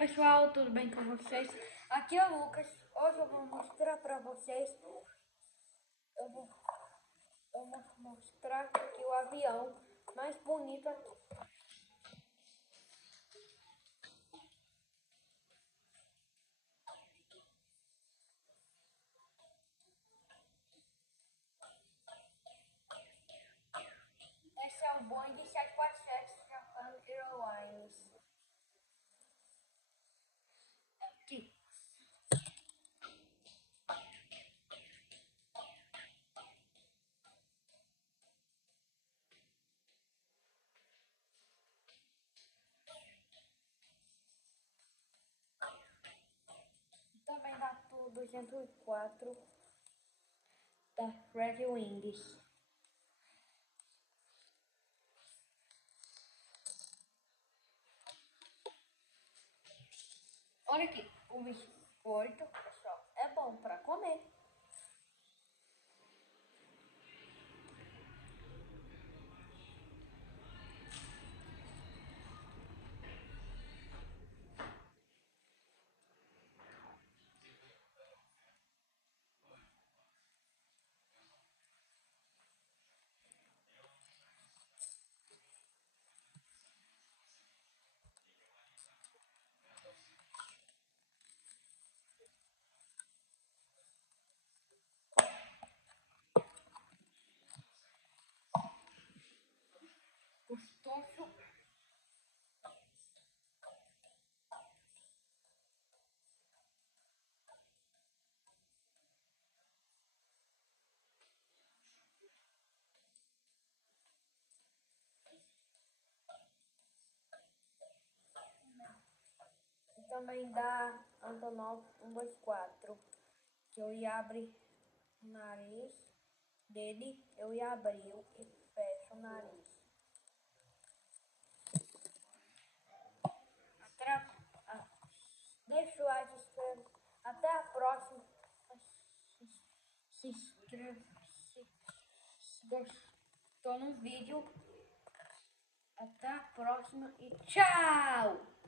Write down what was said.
pessoal, tudo bem com vocês? Aqui é o Lucas. Hoje eu vou mostrar para vocês. Eu vou mostrar aqui o avião mais bonito aqui. Esse é o Boeing 747 Japan Airlines. Aqui. Também da TU 204 da Red Wings. Olha aqui, o biscoito, pessoal, é bom para comer. Gostoso. E também da Antonov 124, que eu ia abrir o nariz dele, eu ia abrir e fecho o nariz. Deixa o like, se inscreva. Até a próxima. Se inscreva se gostou no vídeo. Até a próxima e tchau!